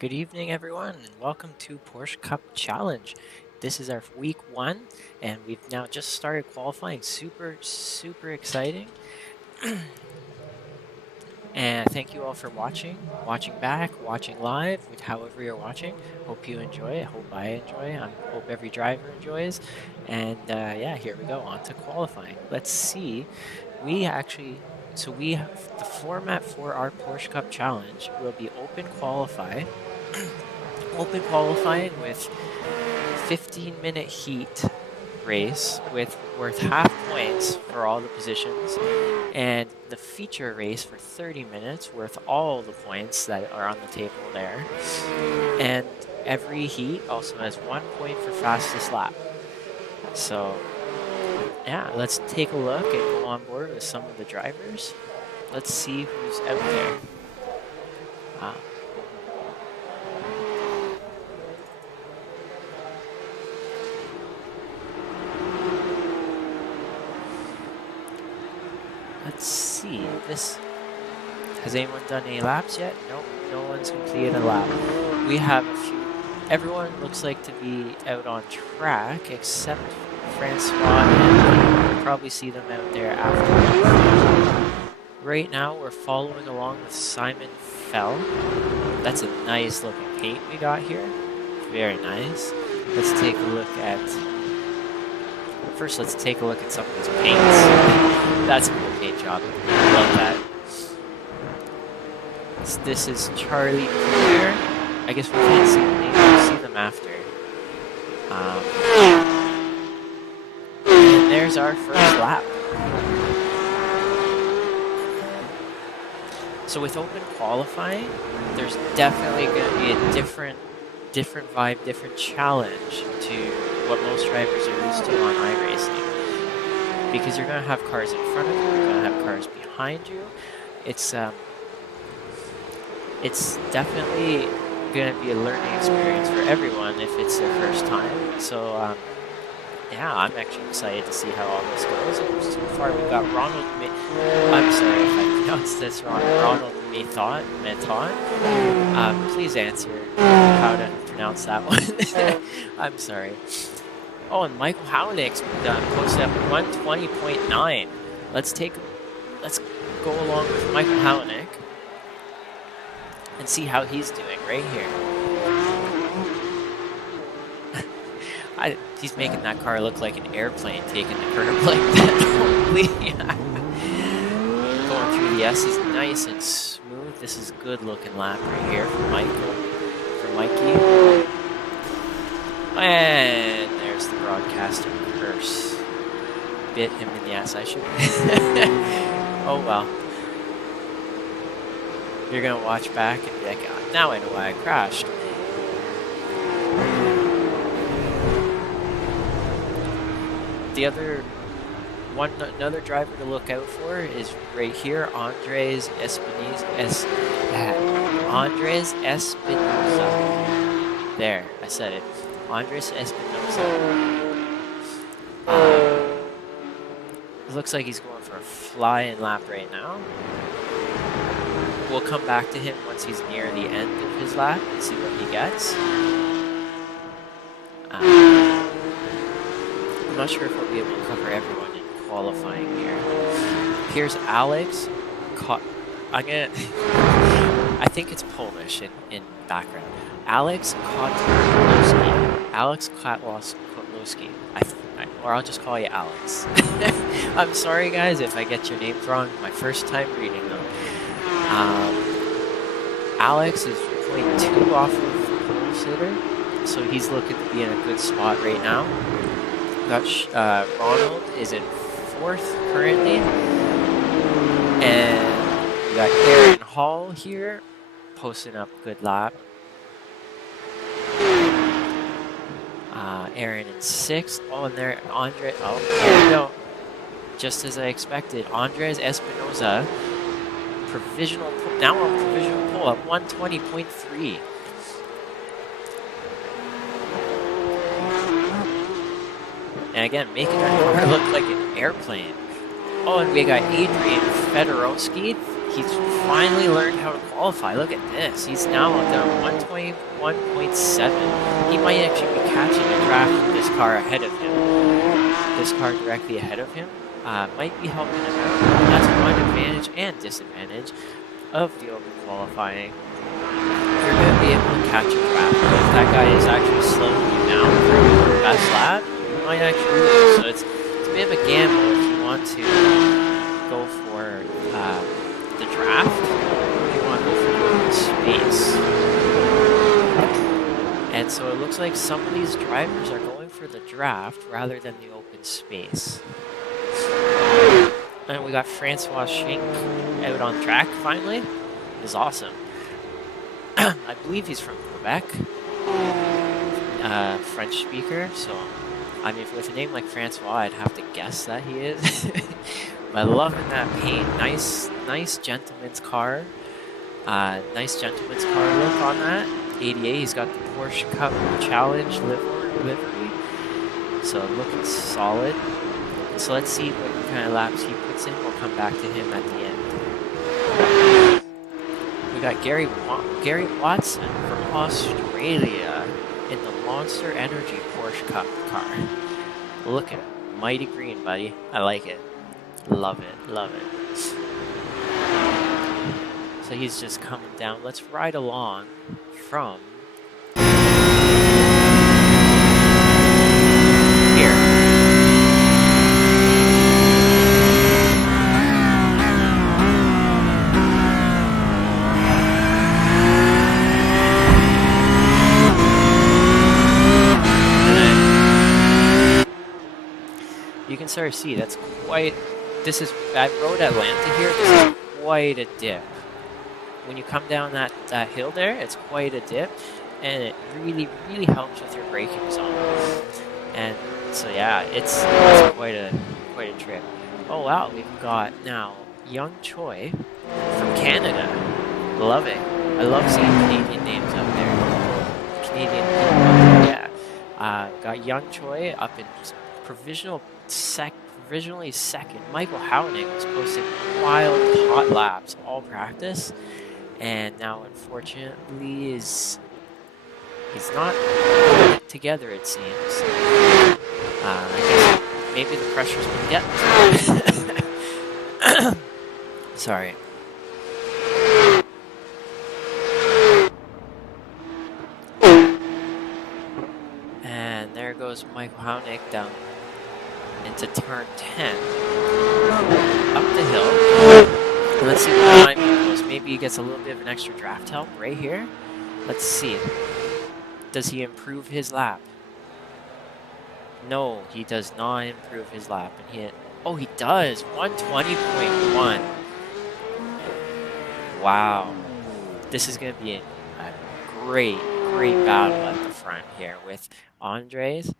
Good evening, everyone, and welcome to Porsche Cup Challenge. This is our week 1, and we've now just started qualifying. Super exciting. And thank you all for watching back, watching live, with however you're watching. Hope you enjoy. I hope I enjoy. I hope every driver enjoys. And yeah, here we go on to qualifying. Let's see. We have the format for our Porsche Cup Challenge will be open qualifying with 15-minute heat race with worth half points for all the positions, and the feature race for 30 minutes worth all the points that are on the table there. And every heat also has 1 point for fastest lap. So yeah, let's take a look and go on board with some of the drivers. Let's see who's out there. Let's see. Has anyone done any laps yet? Nope, no one's completed a lap. We have a few. Everyone looks like to be out on track except Francois, and we'll probably see them out there after. Right now, we're following along with Simon Fell. That's a nice looking paint we got here. Very nice. Let's take a look at. First, let's take a look at some of these paints. That's a cool paint job. Love that. This is Charlie Clear. I guess we can't see them. We'll see them after. And there's our first lap. So with open qualifying, there's definitely going to be a different vibe, different challenge to what most drivers are used to on iRacing. Because you're going to have cars in front of you, you're going to have cars behind you. It's definitely going to be a learning experience for everyone if it's their first time. So yeah, I'm actually excited to see how all this goes. And so far we've got Ronald. I'm sorry if I pronounced this wrong. Ronald Method. Please answer how to pronounce that one. I'm sorry. Oh, and Michael Hownick's posted up 120.9. Let's go along with Michael Hownick and see how he's doing right here. He's making that car look like an airplane taking the curve like that. Holy. Going through the S's nice and smooth. This is a good looking lap right here for Mikey. And there's the broadcaster curse. Bit him in the ass, I should. Oh well. You're gonna watch back and be like, oh, now I know why I crashed. Another driver to look out for is right here, Andres Espinosa. There, I said it. Andres Espinosa. It looks like he's going for a flying lap right now. We'll come back to him once he's near the end of his lap and see what he gets. I'm not sure if we'll be able to cover everyone in qualifying here. Here's Alex. I think it's Polish in background. Alex Kotlowski. Or I'll just call you Alex. I'm sorry, guys, if I get your names wrong. My first time reading them. Alex is 0.2 off of pole sitter, so he's looking to be in a good spot right now. Ronald is in 4th currently, and we got Aaron Hall here posting up a good lap. Aaron in 6th. Oh, and there, Andre. Oh, here we go. Just as I expected, Andres Espinosa, now on provisional pole at 120.3. And again, making our car look like an airplane. Oh, and we got Adrian Fedorowski He's finally learned how to qualify. Look at this. He's now down 121.7. He might actually be catching a draft with this car ahead of him. This car directly ahead of him might be helping him out. That's one advantage and disadvantage of the open qualifying. You're going to be able to catch a draft. If that guy is actually slowing you down for the best lap, you might actually lose. So it's a bit of a gamble if you want to go for the draft, or you want to go for the open space. And so it looks like some of these drivers are going for the draft rather than the open space. And we got Francois Schink out on track finally. It is awesome. I believe he's from Quebec, French speaker, so I mean, with a name like Francois, I'd have to guess that he is. But loving that paint, nice gentleman's car. Nice gentleman's car look on that. 88, he's got the Porsche Cup Challenge livery, so looking solid. So let's see what kind of laps he puts in. We'll come back to him at the end. We got Gary Watson from Australia in the Monster Energy Porsche Cup car. Looking mighty green, buddy. I like it. Love it. Love it. So he's just coming down. Let's ride along from here. You can sort of see that's quite. This is at Road Atlanta here. This is quite a dip. When you come down that hill there, it's quite a dip, and it really helps with your braking zone. And so yeah, it's quite a trip. Oh wow, we've got now Young Choi from Canada. Love it. I love seeing Canadian names up there. Canadian people, yeah. Got Young Choi up in provisionally second. Michael Hownick was posting wild hot laps all practice, and now unfortunately he's not putting it together, it seems. I guess maybe the pressure's been getting to him. Sorry. And there goes Michael Hownick down into turn 10, up the hill. Let's see what time he goes. Maybe he gets a little bit of an extra draft help right here. Let's see. Does he improve his lap? No, he does not improve his lap. And oh, he does. 120.1. Wow. This is going to be a great battle at the front here with Andres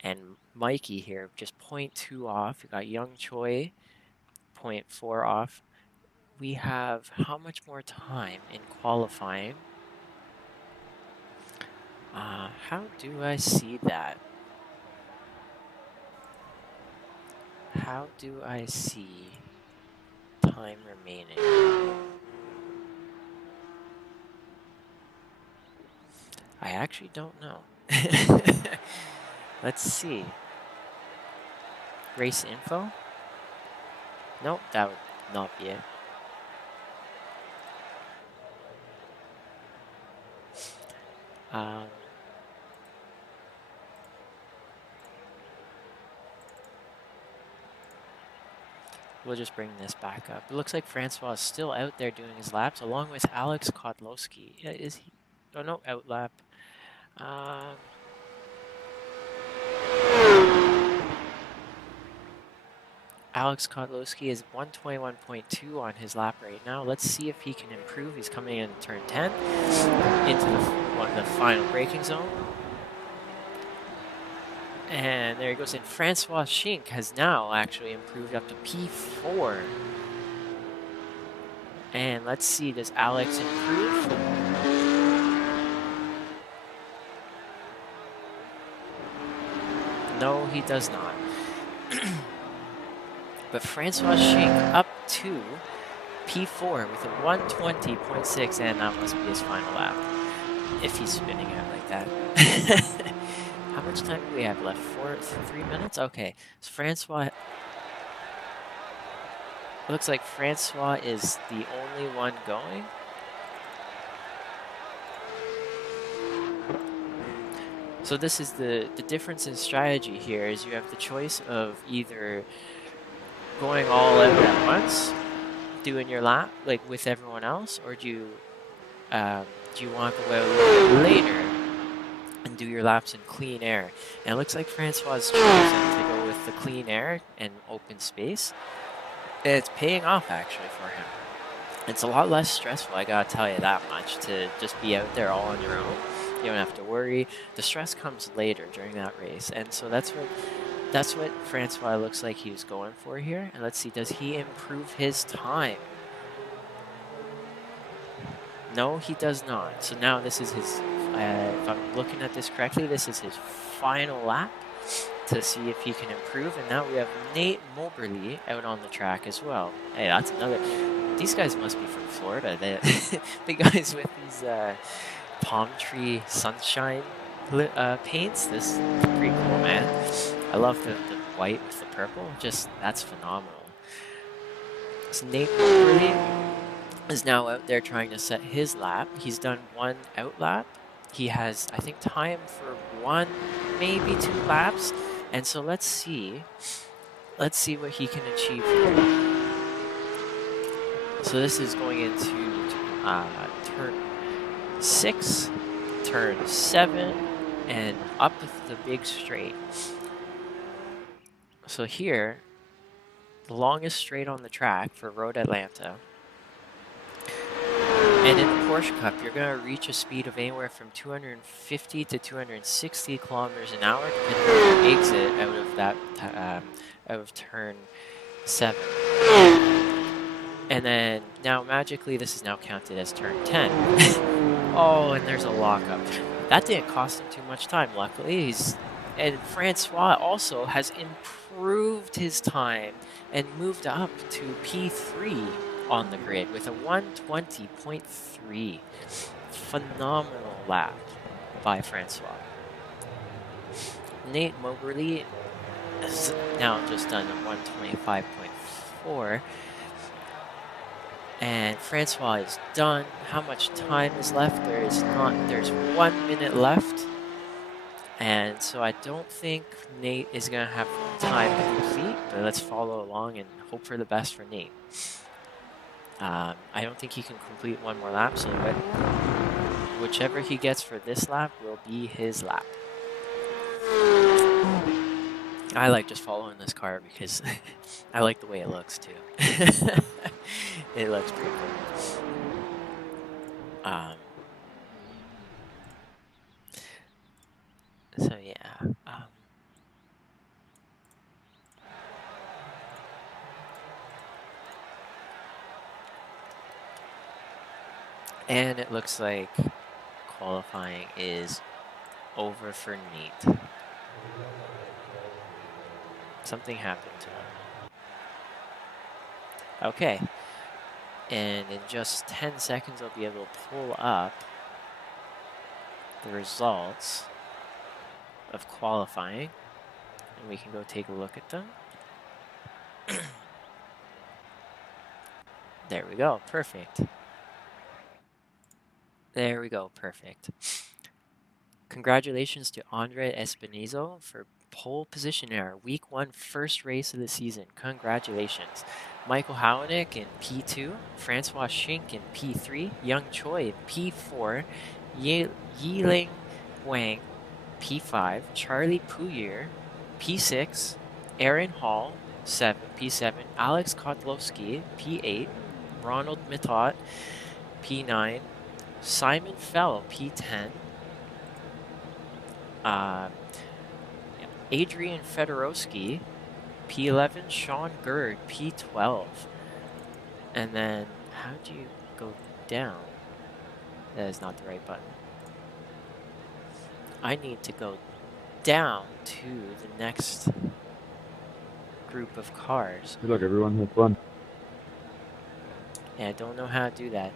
and Mikey here, just 0.2 off. We got Young Choi, 0.4 off. We have how much more time in qualifying? How do I see that? How do I see time remaining? I actually don't know. Let's see. Race info? Nope, that would not be it. We'll just bring this back up. It looks like Francois is still out there doing his laps, along with Alex Kodlowski. Yeah, is he? Oh no, outlap. Alex Kodlowski is 121.2 on his lap right now. Let's see if he can improve. He's coming in turn 10 into the final braking zone. And there he goes in. Francois Schink has now actually improved up to P4. And let's see, does Alex improve? No, he does not. But Francois Schink up to P4 with a 120.6, and that must be his final lap. If he's spinning out like that. How much time do we have left? 3 minutes? Okay. So Francois... Looks like Francois is the only one going. So this is the difference in strategy here is you have the choice of either going all out at once, doing your lap like with everyone else, or do you want to go out a little bit later and do your laps in clean air? And it looks like Francois has chosen to go with the clean air and open space. And it's paying off actually for him. It's a lot less stressful, I gotta tell you that much, to just be out there all on your own. You don't have to worry. The stress comes later during that race, and so that's what Francois looks like he was going for here. And let's see, does he improve his time? No, he does not. So now this is his, if I'm looking at this correctly, this is his final lap to see if he can improve. And now we have Nate Moberly out on the track as well. Hey, that's another... These guys must be from Florida. The guys with these palm tree sunshine paints. This is pretty cool, man. I love the white with the purple. Just, that's phenomenal. So Nate Moberly is now out there trying to set his lap. He's done one out lap. He has, I think, time for 1, maybe 2 laps. And so let's see what he can achieve here. So this is going into turn 6, turn 7, and up the big straight. So here, the longest straight on the track for Road Atlanta. And in the Porsche Cup, you're going to reach a speed of anywhere from 250 to 260 kilometers an hour, depending on the exit out of turn 7. And then now magically this is now counted as turn 10. Oh, and there's a lockup. That didn't cost him too much time, luckily. And Francois also has improved his time and moved up to P3 on the grid with a 120.3. Phenomenal lap by Francois. Nate Moberly has now just done a 125.4. And Francois is done. How much time is left? There's 1 minute left. And so I don't think Nate is going to have time to complete, but let's follow along and hope for the best for Nate. I don't think he can complete one more lap, so whichever he gets for this lap will be his lap. I like just following this car because I like the way it looks too. It looks pretty cool. So yeah. And it looks like qualifying is over for Nate. Something happened to him. Okay. And in just 10 seconds, I'll be able to pull up the results of qualifying. And we can go take a look at them. There we go. Perfect. There we go. Perfect. Congratulations to Andre Espinizo for pole position in our Week 1 first race of the season. Congratulations. Michael Howanick in P2, Francois Schink in P3, Young Choi in P4, Yiling Wang P5, Charlie Pouyer P6, Aaron Hall P7, Alex Kotlowski P8, Ronald Mitot P9, Simon Fell P10, Adrian Fedorowski P11, Sean Gerd P12. And then, how do you go down? That is not the right button. I need to go down to the next group of cars. Good luck, everyone. Have fun. Yeah, I don't know how to do that.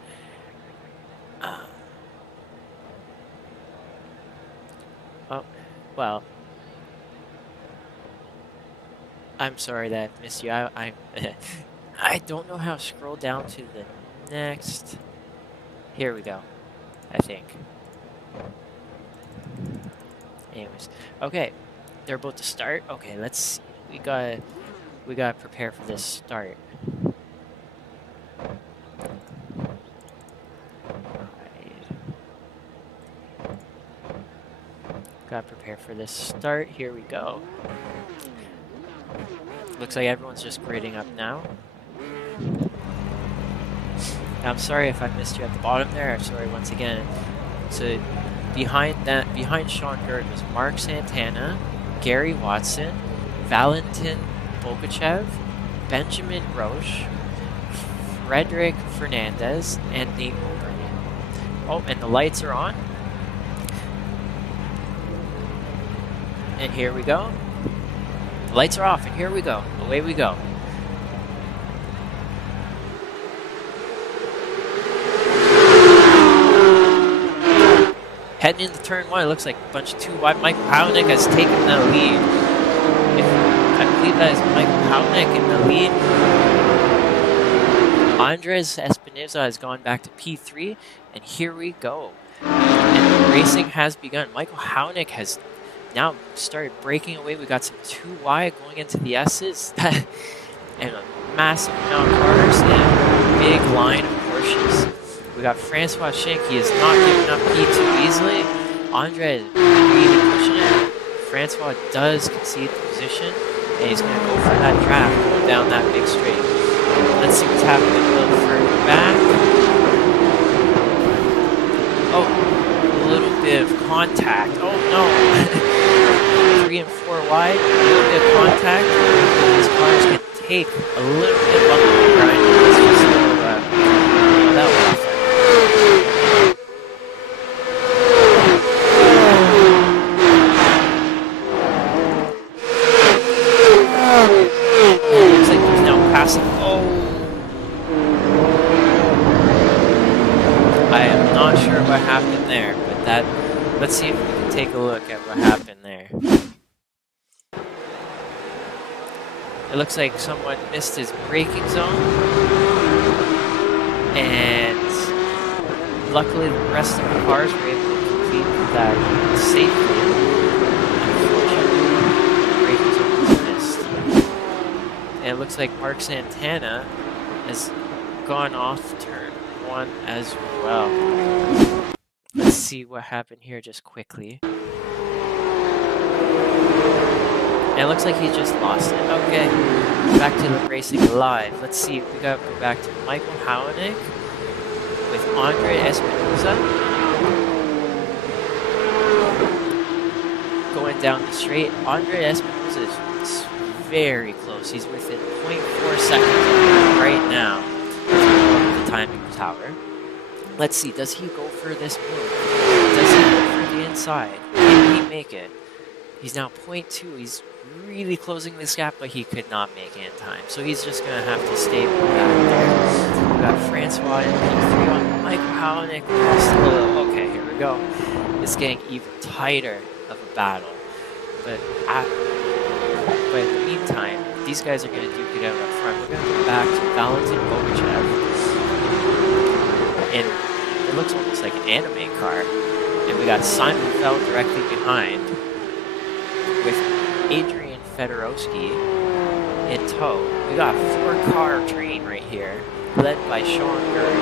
Oh, well, I'm sorry that I missed you. I don't know how to scroll down to the next. Here we go, I think. Anyways, okay, they're about to start. Okay, let's see. We gotta prepare for this start. Right. Gotta prepare for this start. Here we go. Looks like everyone's just grading up now. I'm sorry if I missed you at the bottom there. I'm sorry once again. So behind Sean Gerd was Mark Santana, Gary Watson, Valentin Bogachev, Benjamin Roche, Frederick Fernandez, and Nate Oberly. Oh, and the lights are on. And here we go. The lights are off, and here we go. Away we go. Heading into turn 1, it looks like a bunch of 2 wide. Michael Hownick has taken the lead. I believe that is Michael Hownick in the lead. Andres Espinoza has gone back to P3, and here we go. And the racing has begun. Michael Hownick has now started breaking away. We got some 2 wide going into the S's, and a massive amount of cars, and a big line of Porsches. We got Francois Schenck. He is not giving up P2 easily. Andre is really pushing it. Francois does concede the position, and he's going to go for that draft going down that big straight. Let's see what's happening a little further back. Oh, a little bit of contact. Oh no. 3 and 4 wide, a little bit of contact. These cars can take a little bit of bumping grind. It's just a little, that was fun. Looks like he's now passing. Oh! I am not sure what happened there, but let's see if we can take a look at what happened there. It looks like someone missed his braking zone, and luckily the rest of the cars were able to complete that safely. Unfortunately, the braking zone was missed. And it looks like Mark Santana has gone off turn 1 as well. Let's see what happened here just quickly. And it looks like he just lost it. Okay, back to the racing live. Let's see, we gotta go back to Michael Hownick with Andre Espinoza. Going down the straight, Andre Espinoza is very close. He's within 0.4 seconds right now of the timing tower. Let's see, does he go for this move? Does he go for the inside? Can he make it? He's now 0.2. He's really closing this gap, but he could not make it in time. So he's just going to have to stay back there. We've got Francois in P3 on Michael Hownick. Okay, here we go. It's getting even tighter of a battle. But in the meantime, these guys are going to duke it out up front. We're going to go back to Valentin Bogachev. And it looks almost like an anime car. And we got Simon Feld directly behind, with Adrian Fedorowski in tow. We got a 4-car train right here, led by Sean Gerd.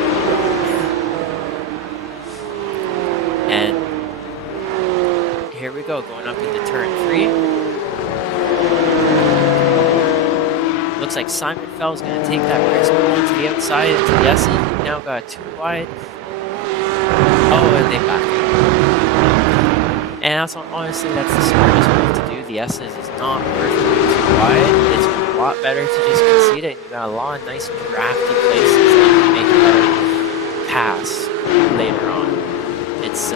And here we go, going up into turn 3. Looks like Simon Fell's going to take that risk going to the outside into the S's. We now got 2 wide. Oh, and they back up. And honestly, that's the smartest move to do. The S's is not worth it too wide. It's a lot better to just concede it. And you got a lot of nice drafty places that you can make a better pass later on. It's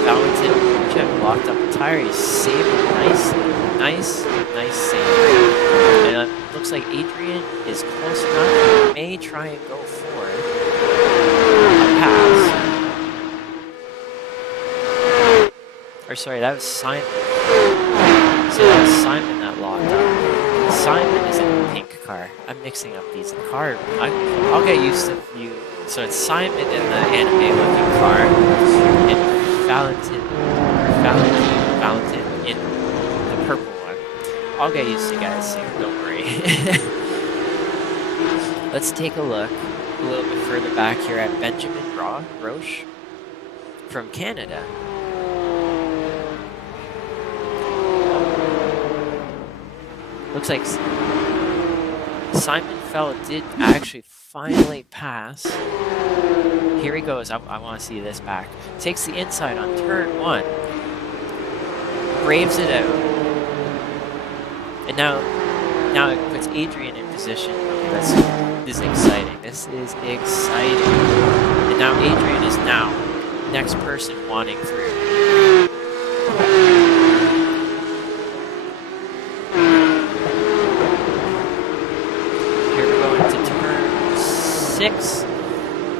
Valentin Bogachev locked up the tire. He's saved it nice save. And it looks like Adrian is close enough. He may try and go for a pass. Or sorry, that was Simon. So that was Simon that locked up. Simon is in the pink car. I'm mixing up these cars. I'll get used to you. So it's Simon in the anime-looking car, and Valentin in the purple one. I'll get used to you guys soon. Don't worry. Let's take a look a little bit further back here at Benjamin Roche from Canada. Looks like Simon Fell did actually finally pass. Here he goes. I want to see this back. Takes the inside on turn 1. Braves it out. And now it puts Adrian in position. This is exciting. This is exciting. And now Adrian is now next person wanting through.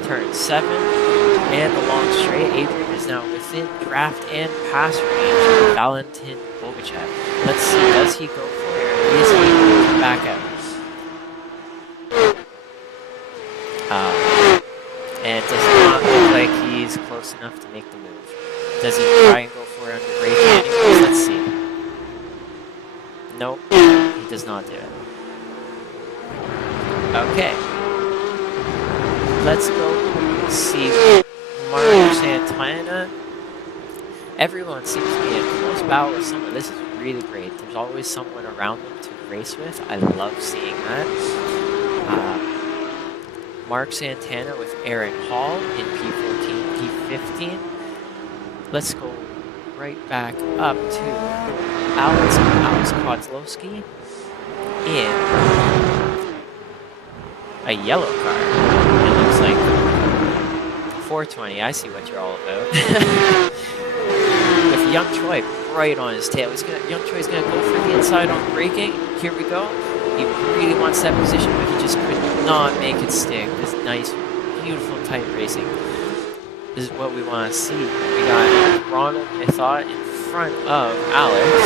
Turn 7, and the long straight. Adrian is now within draft and pass range of Valentin Bogachev. Let's see, does he go for it, or is he going to back out? And it does not look like he's close enough to make the move. Does he try and go for it under brake anyways? Let's see. Nope, he does not do it. Okay. Let's go see Mark Santana. Everyone seems to be in close battle with someone. This is really great. There's always someone around them to race with. I love seeing that. Mark Santana with Aaron Hall in P14, P15. Let's go right back up to Alex Kozlowski in a yellow car. It looks like 420. I see what you're all about. With Young Choi right on his tail. Young Choi's gonna go for the inside on braking. Here we go. He really wants that position, but he just could not make it stick. This nice, beautiful, tight racing. This is what we want to see. We got Ronald Mithot in front of Alex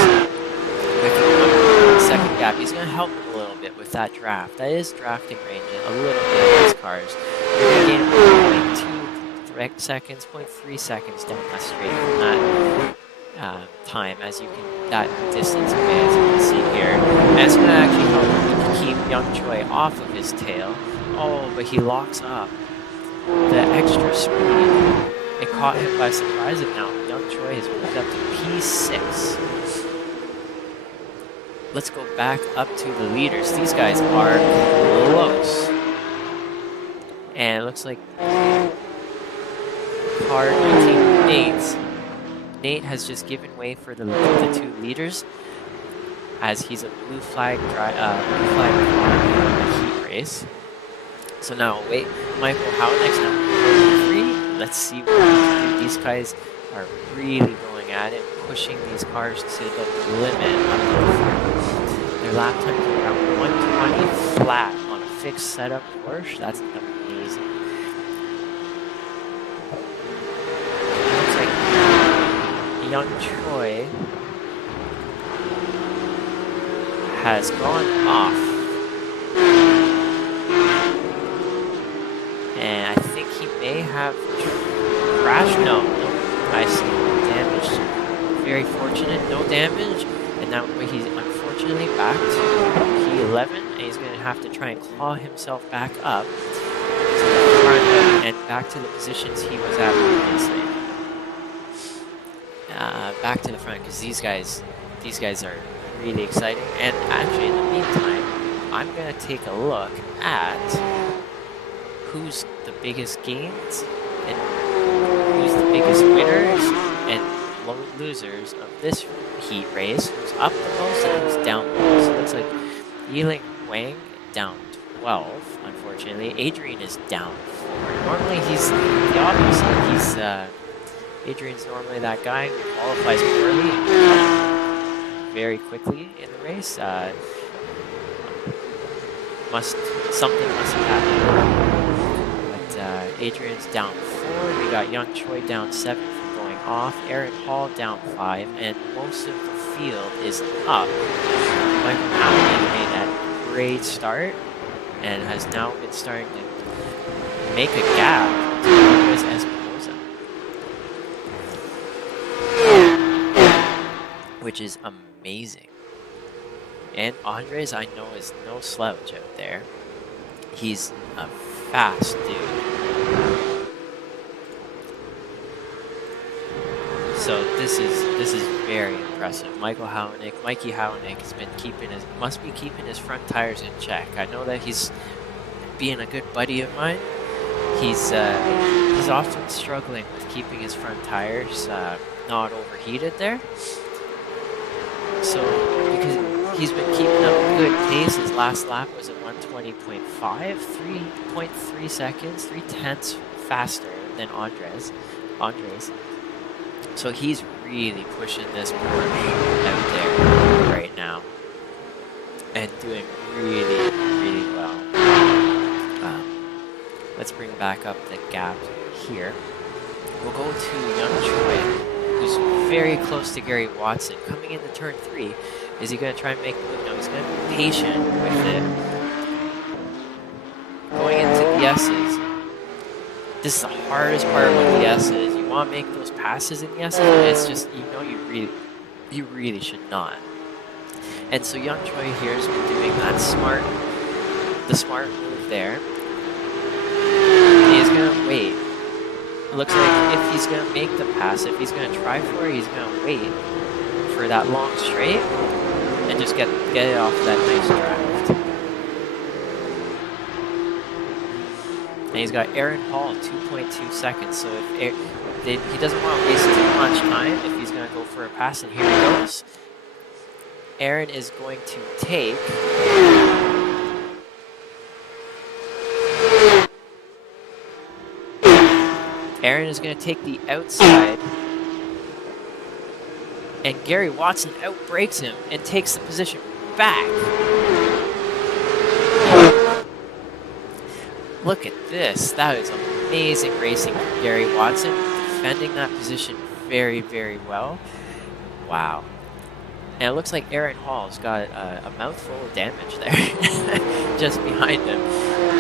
with a second gap. He's gonna help him a little bit with that draft. That is drafting range a little bit in these cars. You're going to gain 0.2 seconds, 0.3 seconds down that straight from that time, as you can, that distance away, as you can see here. And it's going to actually help him keep Young Choi off of his tail. Oh, but he locks up the extra speed. It caught him by surprise, and now Young Choi has moved up to P6. Let's go back up to the leaders. These guys are close. And it looks like car 19 Nate has just given way for the 2 leaders, as he's a blue flag car in a heat race. So now wait, Michael Hownick's now 3. Let's see what he can do. These guys are really going at it, pushing these cars to the limit. Their lap time is around 120 flat on a fixed setup Porsche. That's amazing. Looks like Young Choi has gone off. And I think he may have crashed. No, I see damage. Very fortunate, no damage. And now he's unfortunately back to P11, and he's going to have to try and claw himself back up to the front and back to the positions he was at previously. Back to the front, because these guys are really exciting. And actually, in the meantime, I'm going to take a look at who's the biggest gains and who's the biggest winners and losers of this heat race, who's up the most and who's down the most. So it looks like Yiling Wang down 12, unfortunately. Adrian is down 4. Normally he's the opposite. Adrian's normally that guy who qualifies poorly and very quickly in the race. Must something must have happened. But Adrian's down 4. We got Young Choi down 7 for going off. Aaron Hall down 5, and most of the field is up. Michael Howley made that great start and has now been starting to make a gap to Andres Espinosa, which is amazing. And Andres, I know, is no slouch out there. He's a fast dude. So this is very impressive. Mikey Hownick has been must be keeping his front tires in check. I know that he's being a good buddy of mine. He's often struggling with keeping his front tires not overheated there. So because he's been keeping up a good pace, his last lap was at 120.5, 3.3 seconds, 3/10 faster than Andres. So he's really pushing this Porsche out there right now and doing really, really well. Let's bring back up the gap here. We'll go to Young Choi, who's very close to Gary Watson. Coming into turn 3, is he going to try and make the move? No, he's going to be patient with it. Going into the S's. This is the hardest part about the S's. You want to make those passes in the S's, and it's just, you really should not. And so Young Choi here has been doing that smart move there. He's going to wait. It looks like if he's going to make the pass, if he's going to try for it, he's going to wait for that long straight and just get it off that nice draft. And he's got Aaron Hall 2.2 seconds, so if he doesn't want to waste too much time if he's going to go for a pass, and here he goes. Aaron is going to take... Aaron is going to take the outside, and Gary Watson outbrakes him and takes the position back. Look at this. That is amazing racing from Gary Watson, defending that position very, very well. Wow. And it looks like Aaron Hall's got a mouthful of damage there just behind him.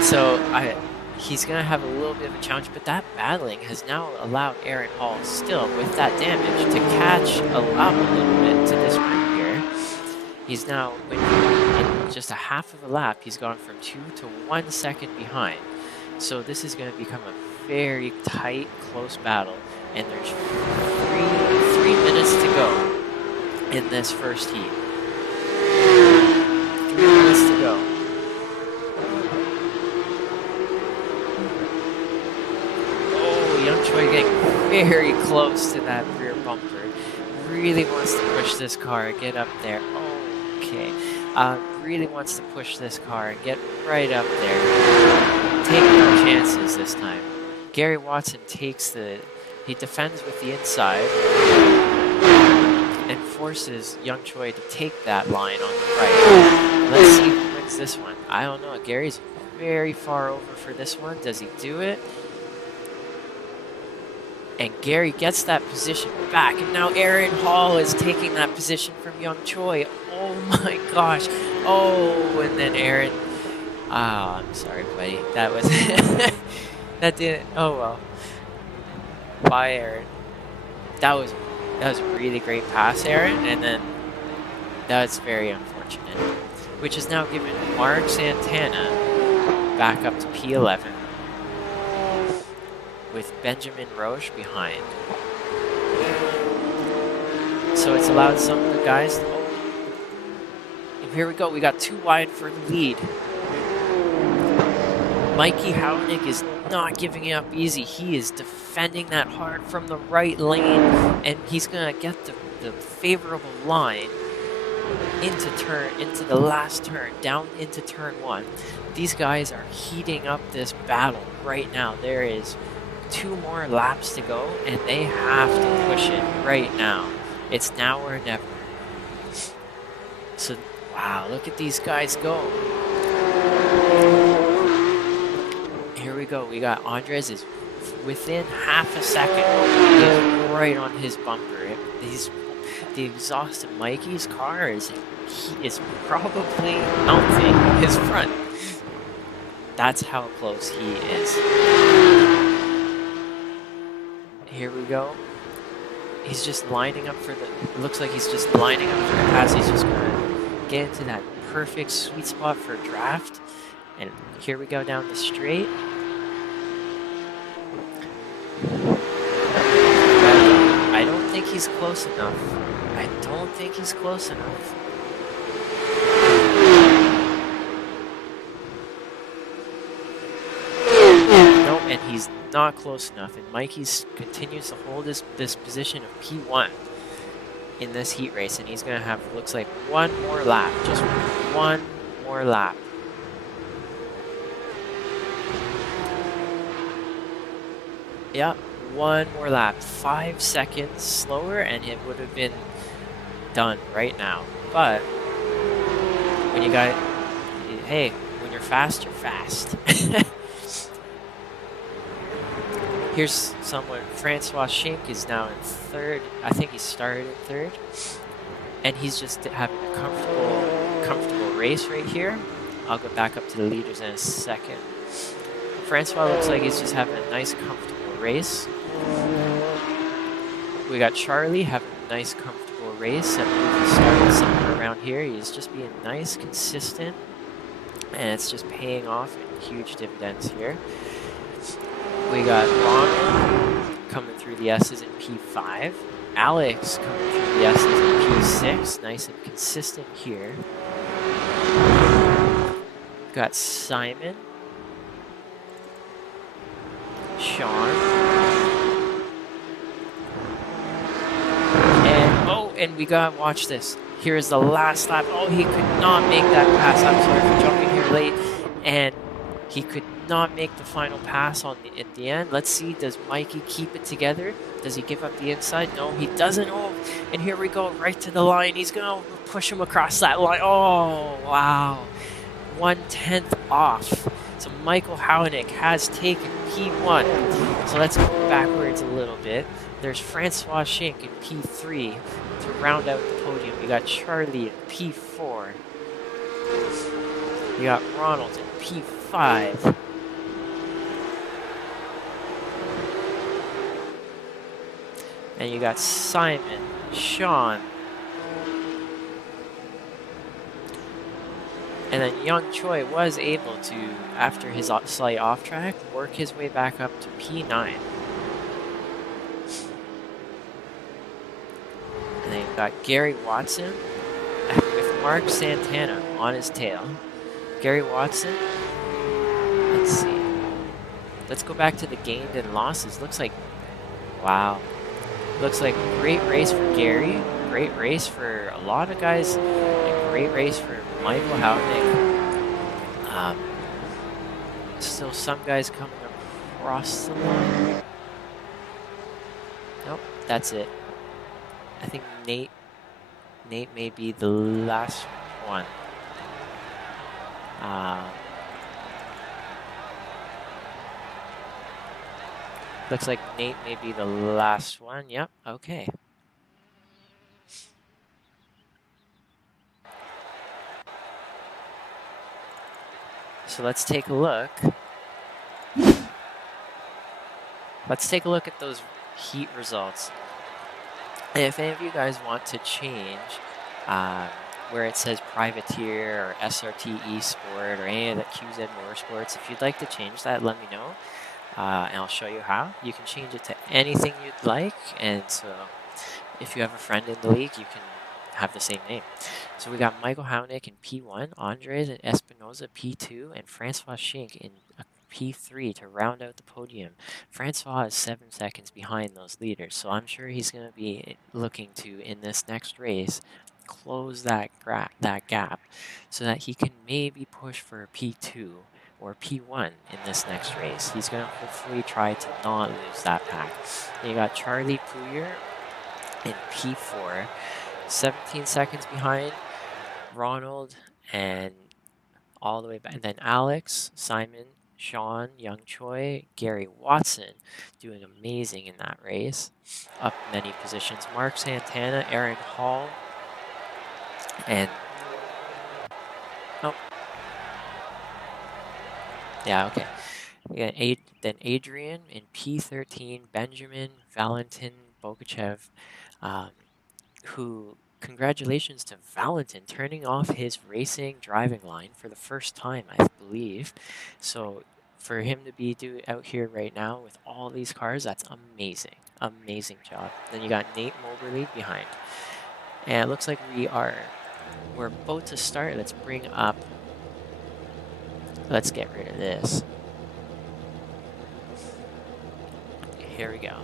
So he's going to have a little bit of a challenge, but that battling has now allowed Aaron Hall still, with that damage, to catch up a little bit to this group here. He's now, in just a half of a lap, he's gone from 2 to 1 second behind. So this is going to become a very tight, close battle, and there's three minutes to go in this first heat. 3 minutes to go. Choi getting very close to that rear bumper. Really wants to push this car and get up there. Okay. Really wants to push this car and get right up there. Take no chances this time. Gary Watson he defends with the inside and forces Young Choi to take that line on the right. Let's see who wins this one. I don't know. Gary's very far over for this one. Does he do it? And Gary gets that position back, and now Aaron Hall is taking that position from Young Choi. Oh my gosh. Oh, and then Aaron... I'm sorry, buddy. That was... that didn't... Oh, well. Bye, Aaron. That was a really great pass, Aaron, and then that's very unfortunate. Which has now given Mark Santana back up to P11. With Benjamin Roche behind. So it's allowed some of the guys to... And here we go, we got 2 wide for the lead. Mikey Hownick is not giving it up easy. He is defending that hard from the right lane, and he's gonna get the favorable line into the last turn, down into turn 1. These guys are heating up this battle right now. There is 2 more laps to go, and they have to push it right now. It's now or never. So, wow, look at these guys go. go. We got Andres is within half a second. He's right on his bumper. The exhaust of Mikey's car is probably melting his front. That's how close he is. Here we go. He's just lining up for the. It looks like he's just lining up for the pass. He's just gonna get into that perfect sweet spot for a draft. And here we go down the straight. I don't think he's close enough. I don't think he's close enough. No, and he's not close enough. And Mikey continues to hold this position of P1 in this heat race. And he's going to have, looks like, one more lap. Just one more lap. Yeah, one more lap. 5 seconds slower, and it would have been done right now. But when you got, hey, when you're fast, you're fast. Here's someone. Francois Schink is now in third. I think he started in third, and he's just having a comfortable race right here. I'll go back up to the leaders in a second. Francois looks like he's just having a nice, comfortable race. We got Charlie having a nice, comfortable race. I believe he started somewhere around here. He's just being nice, consistent, and it's just paying off in huge dividends here. We got Ronald coming through the S's in P5. Alex coming through the S's in P6. Nice and consistent here. We've got Simon. Sean. And we got, watch this. Here is the last lap. Oh, he could not make that pass. I'm sorry for jumping here late. And he could not make the final pass at the end. Let's see, does Mikey keep it together? Does he give up the inside? No, he doesn't. Oh, and here we go, right to the line. He's going to push him across that line. Oh, wow. 1/10 off. So Michael Hownick has taken P1. So let's go backwards a little bit. There's Francois Schink in P3 to round out the podium. You got Charlie in P4. You got Ronald in P5. And you got Simon, Sean. And then Young Choi was able to, after his slight off track, work his way back up to P9. And then you've got Gary Watson with Mark Santana on his tail. Gary Watson, let's see. Let's go back to the gained and losses. Looks like, wow. Looks like great race for Gary, great race for a lot of guys, and great race for Michael Hownick. Still some guys coming across the line. Nope, that's it. I think Nate may be the last one. Looks like Nate may be the last one. Yep, okay. So let's take a look. Let's take a look at those heat results. And if any of you guys want to change where it says Privateer or SRT eSport or any of the QZ Motorsports, if you'd like to change that, let me know. And I'll show you how. You can change it to anything you'd like, and so if you have a friend in the league, you can have the same name. So we got Michael Hownick in P1, Andres and Espinoza P2, and Francois Schink in P3 to round out the podium. Francois is 7 seconds behind those leaders, so I'm sure he's going to be looking to, in this next race, close that gap so that he can maybe push for P2 or P1 in this next race. He's going to hopefully try to not lose that pack. And you got Charlie Puyer in P4, 17 seconds behind Ronald, and all the way back. And then Alex, Simon, Sean Young Choi, Gary Watson doing amazing in that race. Up many positions. Mark Santana, Aaron Hall, and oh, yeah, okay. We got then Adrian in P13, Benjamin, Valentin, Bogachev, who, congratulations to Valentin, turning off his racing driving line for the first time, I believe. So for him to be out here right now with all these cars, that's amazing. Amazing job. Then you got Nate Moberly behind. And it looks like we're about to start. Let's get rid of this. Here we go.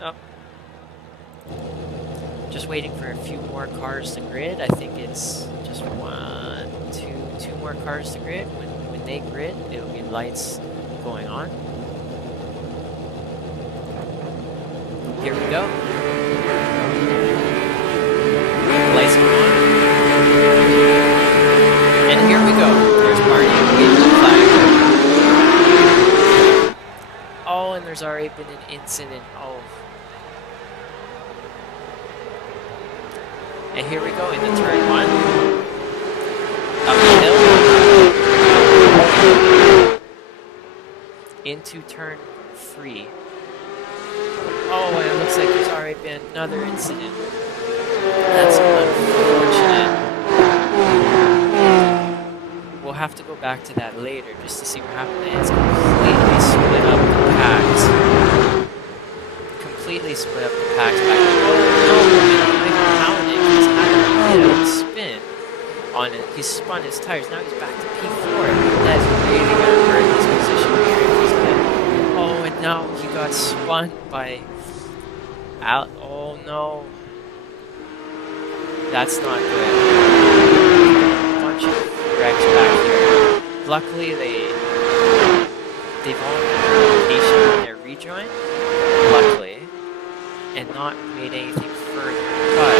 Oh. Just waiting for a few more cars to grid. I think it's just two more cars to grid. When they grid, it'll be lights going on. Here we go. Lights go on. And here we go. There's Marty waving the flag. Oh, and there's already been an incident. Oh. And here we go into turn 1. Up the hill. Into turn 3. Oh, and it looks like there's already been another incident. That's unfortunate. We'll have to go back to that later just to see what happened. It's completely split up the packs. Completely split up the packs back. Oh no, he's had a spin on it. He's spun his tires. Now he's back to P4. That's really going to hurt his position here if he's good. Oh, and now he got spun by out. Oh no. That's not good. A bunch of wrecks back here. Luckily, they've all been patient on their rejoin. Luckily, and not made anything further. But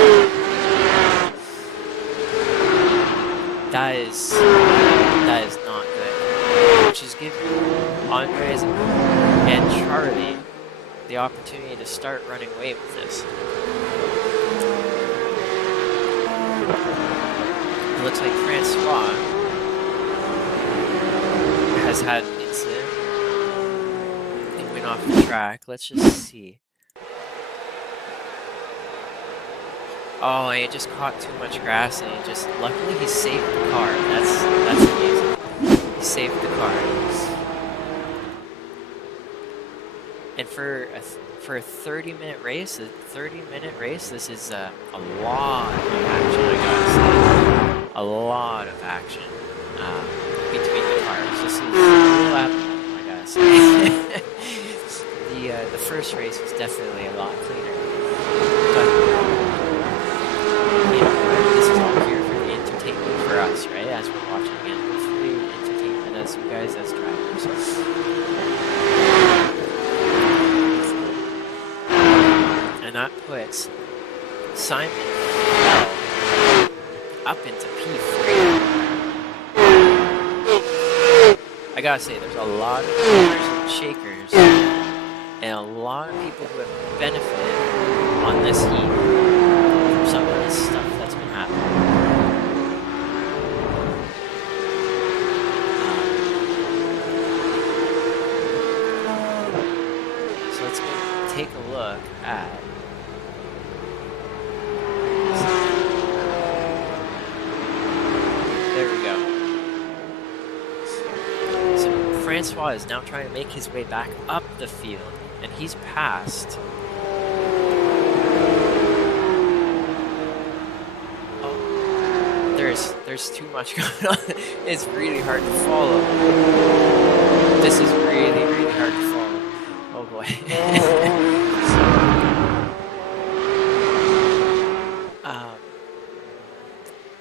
that is not good. Which is giving Andres and Charlie the opportunity to start running away with this. It looks like Francois has had an incident and went off the track. Let's just see. Oh, and he just caught too much grass, and luckily he saved the car. That's amazing. He saved the car. And for a 30-minute race, this is a lot of action, I gotta say. A lot of action between the cars. This is a lap, I gotta say. The first race was definitely a lot cleaner. But this is all here for the entertainment for us, right? As we're watching it, hopefully entertainment as you guys as drivers. And that puts Simon up into P3. I gotta say, there's a lot of movers and shakers and a lot of people who have benefited on this heat from some of this stuff that's been happening. So let's take a look at Francois is now trying to make his way back up the field, and he's passed. Oh, there's too much going on. It's really hard to follow. This is really, really hard to follow. Oh boy.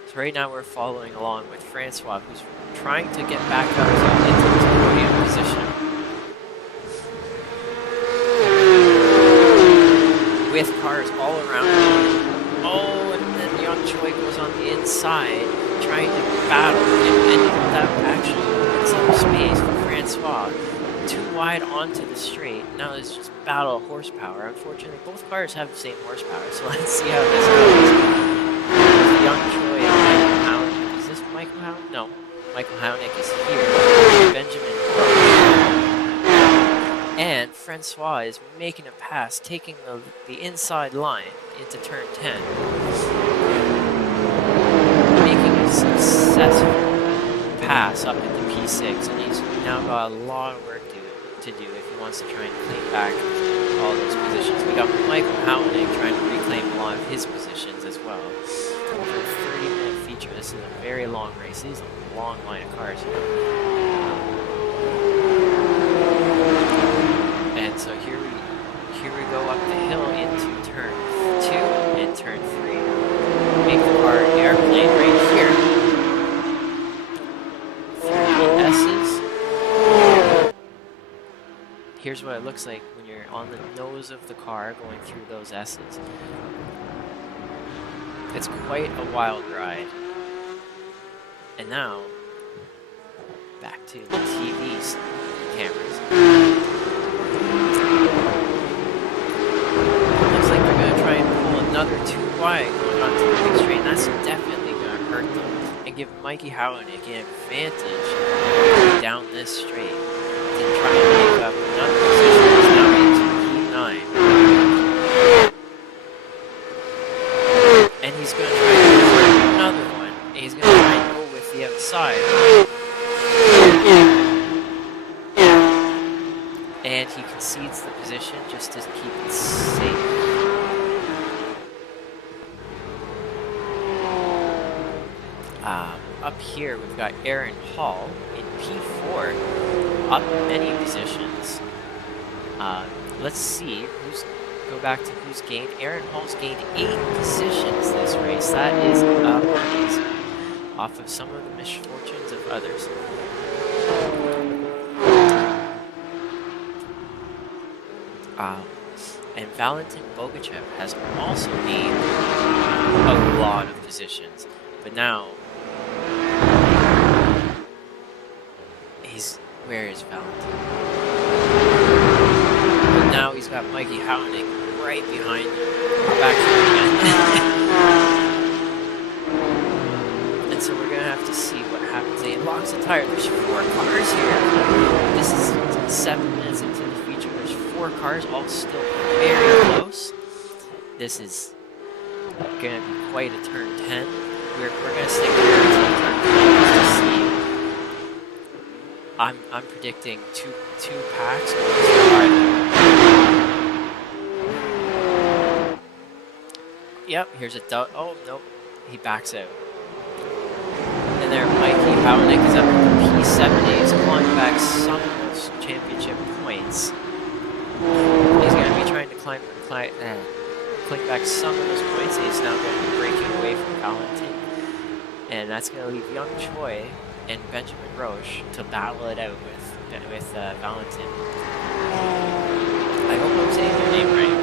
So right now we're following along with Francois, who's trying to get back up into the podium position. With cars all around him. Oh, and then Young Choi goes on the inside, trying to battle, and that actually opens up space for Francois. Too wide onto the straight. Now it's just battle of horsepower. Unfortunately, both cars have the same horsepower, so let's see how this goes. Young Choi and Michael Hownick. Is this Michael Hownick? No. Michael Hownick is here. Benjamin Brooks. And Francois is making a pass, taking the inside line into turn 10. Making a successful pass up into P6, and he's now got a lot of work to do if he wants to try and claim back all those positions. We got Michael Hownick trying to reclaim a lot of his positions as well. Over a 30-minute feature. This is a very long race. This is a long line of cars here. And so here we go up the hill into turn 2 and turn 3. Make the car airplane right here. Through the S's. Here's what it looks like when you're on the nose of the car going through those S's. It's quite a wild ride. And now, back to the TV's cameras. Looks like they're going to try and pull another 2 wide going on to the big straight, and that's definitely going to hurt them and give Mikey Hownick an advantage down this straight to try and make up another position. He's now into P9. And he's going to try and go for another one. And he's going to try and go with the outside. And he concedes the position just to keep it safe. Up here, we've got Aaron Hall in P4, up many positions. Let's see, go back to who's gained. Aaron Hall's gained 8 positions this race. That is amazing. Off of some of the misfortunes of others. And Valentin Bogachev has also gained a lot of positions, but now where is Valentin? But now he's got Mikey Hownick right behind him. Back here again. And so we're gonna have to see what happens. He locks the tire. There's 4 cars here. This is 7 minutes into the feature. There's 4 cars, all still very close. This is gonna be quite a turn 10. We're gonna stick here until turn 10 to see. I'm predicting two packs going through either. Yep, here's a oh nope, he backs out. And there, Mikey Hownick is up to P7. He's climbing back some of those championship points. He's going to be trying to climb back some of those points. He's now going to be breaking away from Valentin. And that's going to leave Young Choi and Benjamin Roche to battle it out with Valentin. I hope I'm saying your name right.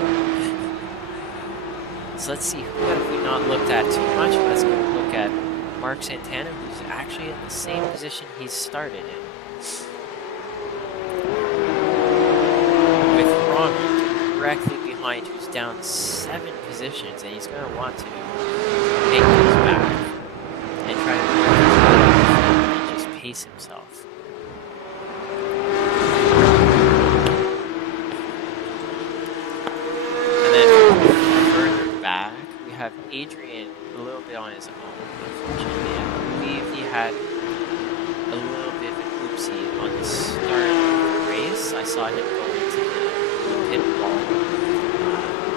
So let's see, who have we not looked at too much? Let's go look at Mark Santana, who's actually in the same position he started in. With Ronald directly behind, who's down 7 positions, and he's going to want to make those back and try to just pace himself. And then further back, we have Adrian a little bit on his own, unfortunately. I believe he had a little bit of an oopsie on the start of the race. I saw him go into the pit wall.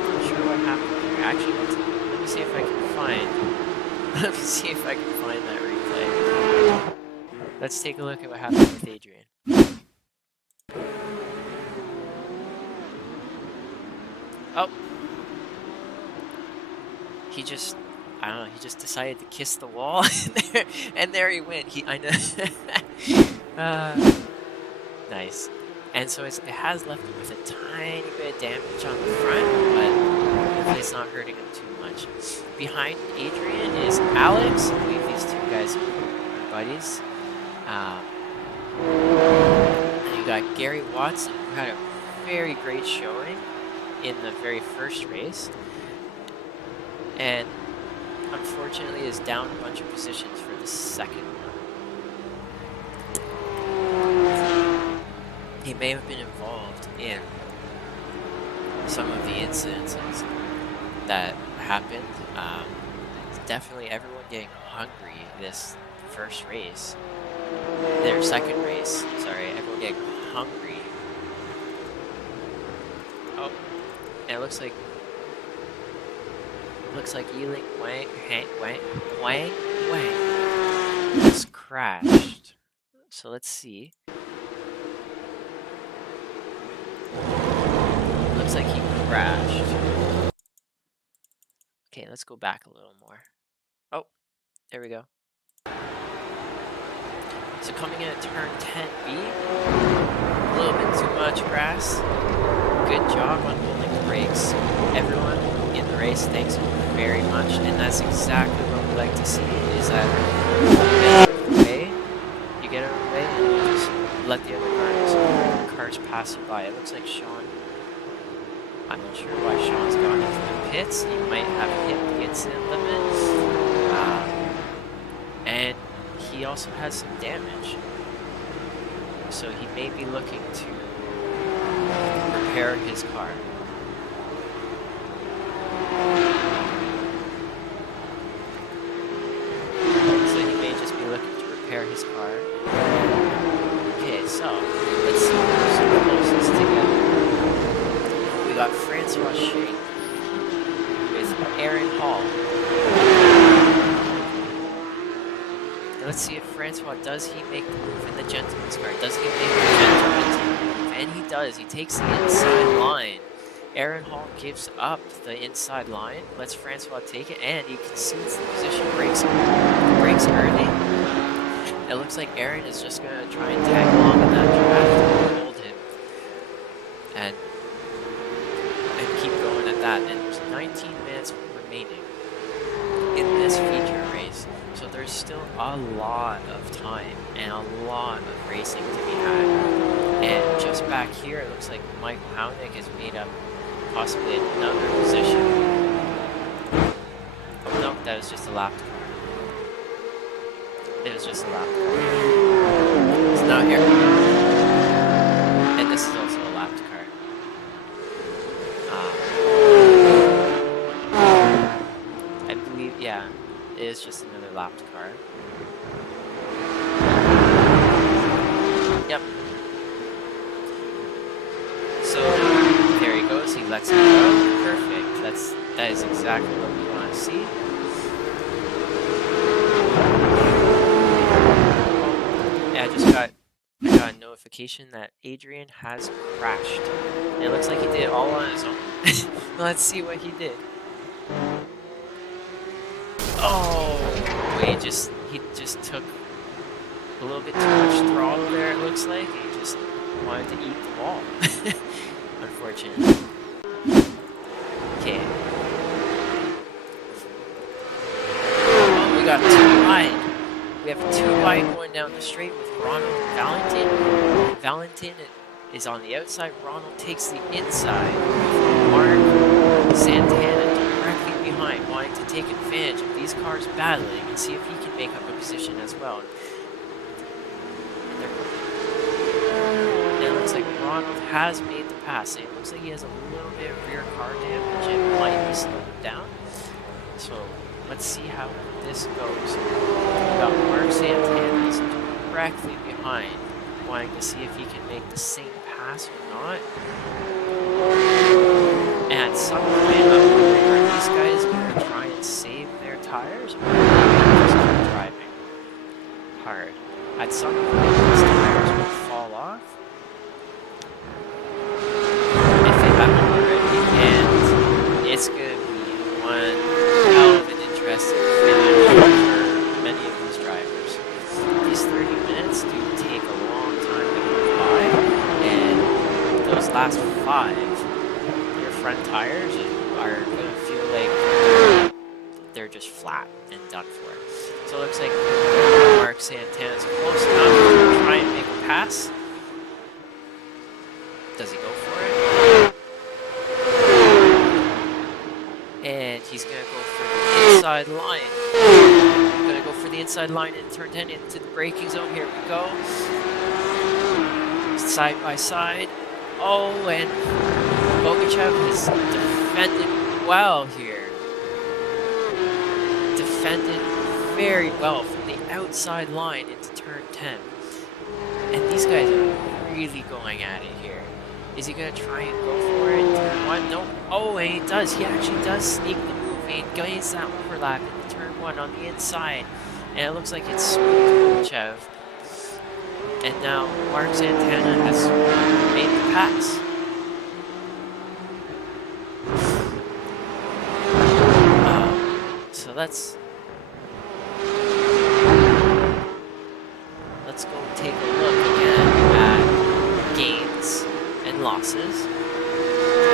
Not sure what happened there. Actually, let me see if I can find that replay. Let's take a look at what happened with Adrian. Oh. He just decided to kiss the wall, and there he went. I know. Nice. And so it has left him with a tiny bit of damage on the front, but Hopefully it's not hurting him too much. Behind Adrian is Alex. I believe these two guys are buddies. And you got Gary Watson, who had a very great showing in the very first race. And unfortunately is down a bunch of positions for the second one. He may have been involved in some of the incidences that happened. Definitely everyone getting hungry this first race. Their second race, sorry, everyone getting hungry. Oh, and it looks like Yiling Wang just crashed. So let's see. Looks like he crashed. Okay, let's go back a little more. Oh, there we go. So coming in at turn 10B, a little bit too much grass. Good job on holding the brakes. Everyone in the race, thanks very much. And that's exactly what we like to see, is that you get out of the way and you just let the other cars pass you by. It looks like Sean, I'm not sure why Sean's gone into the pits. He might have hit the incident limit. And he also has some damage. So he may be looking to repair his car. So he may just be looking to repair his car. Okay, so let's see who's closest together. We got Francois Shea with Aaron Hall. And let's see if Francois, does he make the move in the gentleman's car? Does he make the gentleman's move? And he does. He takes the inside line. Aaron Hall gives up the inside line, lets Francois take it, and he concedes the position, breaks early. It looks like Aaron is just going to try and tag along in that draft and hold him. And keep going at that. And there's 19 minutes remaining in this feature race. So there's still a lot of time and a lot of racing to be had. And just back here, it looks like Michael Hownick has made up possibly another position. Oh no, that was just a lapped car. It was just a lapped car. So now here. And this is also a lapped car. I believe, yeah, it is just another lapped car. Yep. So there he goes. He lets it go. Perfect. That is exactly what we want to see. Yeah, I got a notification that Adrian has crashed. And it looks like he did it all on his own. Let's see what he did. Oh, he just took a little bit too much throttle there, it looks like. He just wanted to eat the wall. Unfortunately. Okay. Oh, we got two wide. We have two wide going down the straight with Ronald and Valentin. Valentin is on the outside. Ronald takes the inside. Mark Santana directly behind, wanting to take advantage of these cars battling and see if he can make up a position as well. And it looks like Ronald has made the pass. It looks like he has a little bit of rear car damage and might be slowing him down. So let's see how this goes. We got Mark Santana directly behind, wanting to see if he can make the same pass or not. And at some point, I'm wondering, are these guys going to try and save their tires, or are they just keep driving hard? At some point, these tires will fall off. If they haven't already, and it's going to be one hell of an interesting finish for many of these drivers. These 30 minutes do take a long time to go by, and those last 5, your front tires are just flat and done for. So it looks like Mark Santana's close enough to try and make a pass. Does he go for it? And he's going to go for the inside line. Going to go for the inside line in turn 10 into the braking zone. Here we go. Side by side. Oh, and Bogachev has defended well here. Defended very well from the outside line into turn 10. And these guys are really going at it here. Is he going to try and go for it in turn 1? No. Oh, and he does. He actually does sneak the move. He gains that overlap in turn 1 on the inside. And it looks like it's smooth Bogachev. And now Mark Santana has made the pass. So let's go take a look again at gains and losses.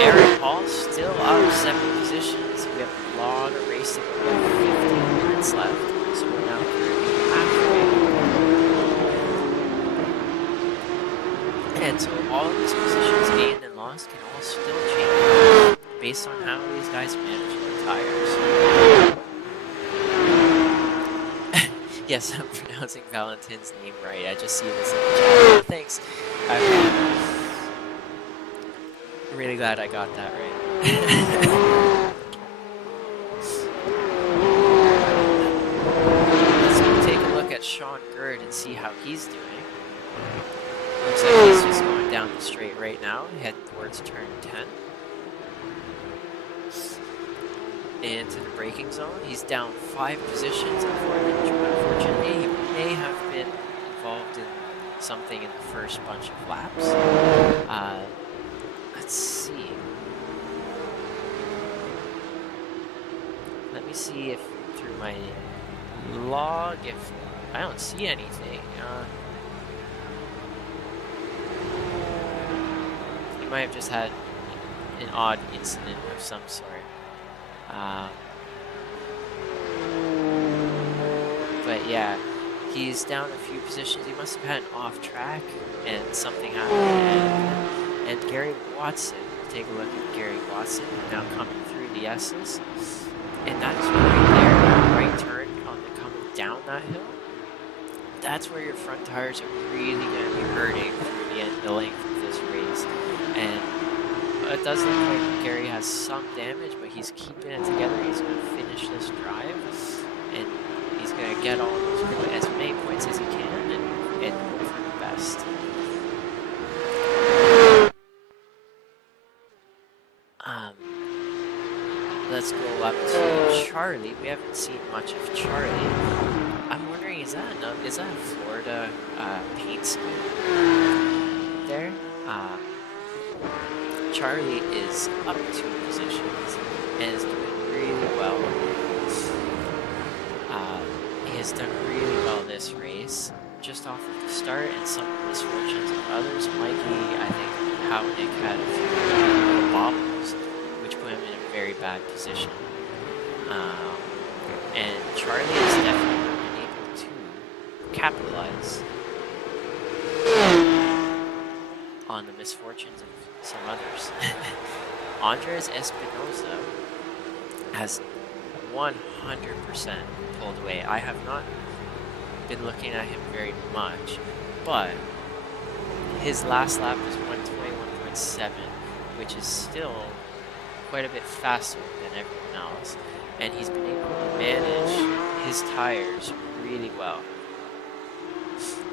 Eric Hall still out of 7 positions. We have a lot of racing. We have 15 minutes left. So we're now currently halfway. And so all of these positions gained and lost can all still change based on how these guys manage their tires. Yes, I'm pronouncing Valentin's name right. I just see this in the chat. Oh, thanks. I'm really glad I got that right. Let's go take a look at Sean Gerd and see how he's doing. Looks like he's just going down the straight right now, heading towards turn 10. Into the braking zone. He's down 5 positions. Unfortunately, he may have been involved in something in the first bunch of laps. Let's see. Let me see if through my log, if I don't see anything. He might have just had an odd incident of some sort. But yeah, he's down a few positions. He must have had an off track and something happened. And Gary Watson, take a look at Gary Watson now coming through the S's. And that is right there, that right turn on the coming down that hill. That's where your front tires are really going to be hurting through the length of this race. And it does look like Gary has some damage, but he's keeping it together. He's going to finish this drive, and he's going to get all those as many points as he can and hope for the best. Let's go up to Charlie. We haven't seen much of Charlie. I'm wondering, is that a Florida paint scheme there? Charlie is up 2 positions and is doing really well. He has done really well this race, just off of the start and some misfortunes of others. Mikey, I think Hownick had a few little bobbles, which put him in a very bad position. And Charlie has definitely been able to capitalize on the misfortunes of some others. Andres Espinosa has 100% pulled away. I have not been looking at him very much, but his last lap was 121.7, which is still quite a bit faster than everyone else, and he's been able to manage his tires really well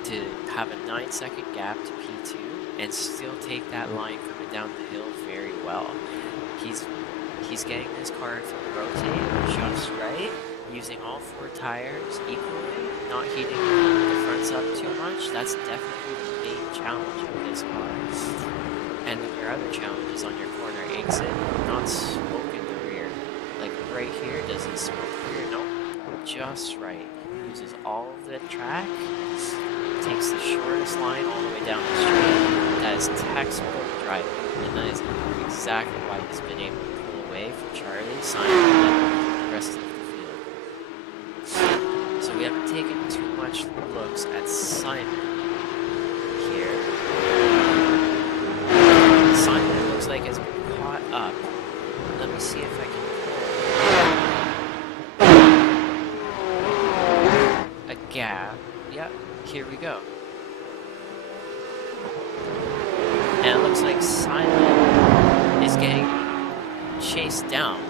to have a 9-second gap to P2 and still take that line coming down the hill very well. He's getting this car to rotate just right, using all 4 tires equally, not heating the fronts up too much. That's definitely the main challenge of this car. And then your other challenge is on your corner exit, not smoking the rear. Like right here, does it smoke the rear? Nope, just right. Uses all of the track, takes the shortest line all the way down the street. That is textbook driving, and that is exactly why he's been able to pull away from Charlie, Simon, and the rest of the field. much looks at Simon here. Simon looks like has been caught up. Let me see if I can pull a gap. Yep, here we go. And it looks like Simon is getting chased down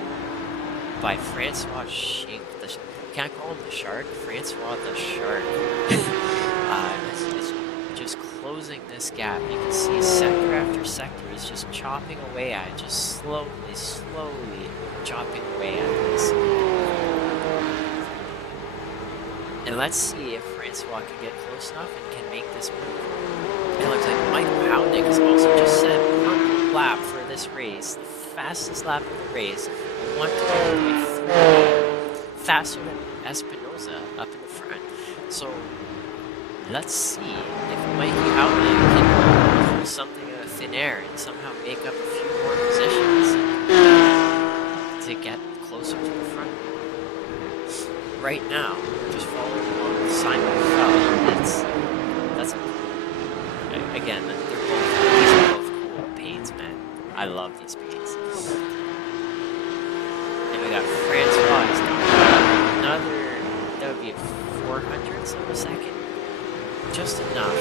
by Francois Shake. Can't call him the Shark. Francois the Shark. It's just closing this gap. You can see sector after sector is just chopping away at it. Just slowly chopping away at this. And let's see if Francois can get close enough and can make this move. It looks like Michael Hownick has also just set a lap for this race. The fastest lap of the race. 1:20.3. Faster than Espinoza up in the front. So let's see if Mikey Hownick can pull something out of thin air and somehow make up a few more positions to get closer to the front. Right now, just following along with Simon Fell. Again, these are both cool paints, man. I love these paints. And we got Francois down. That would be 400ths of a second. Just enough.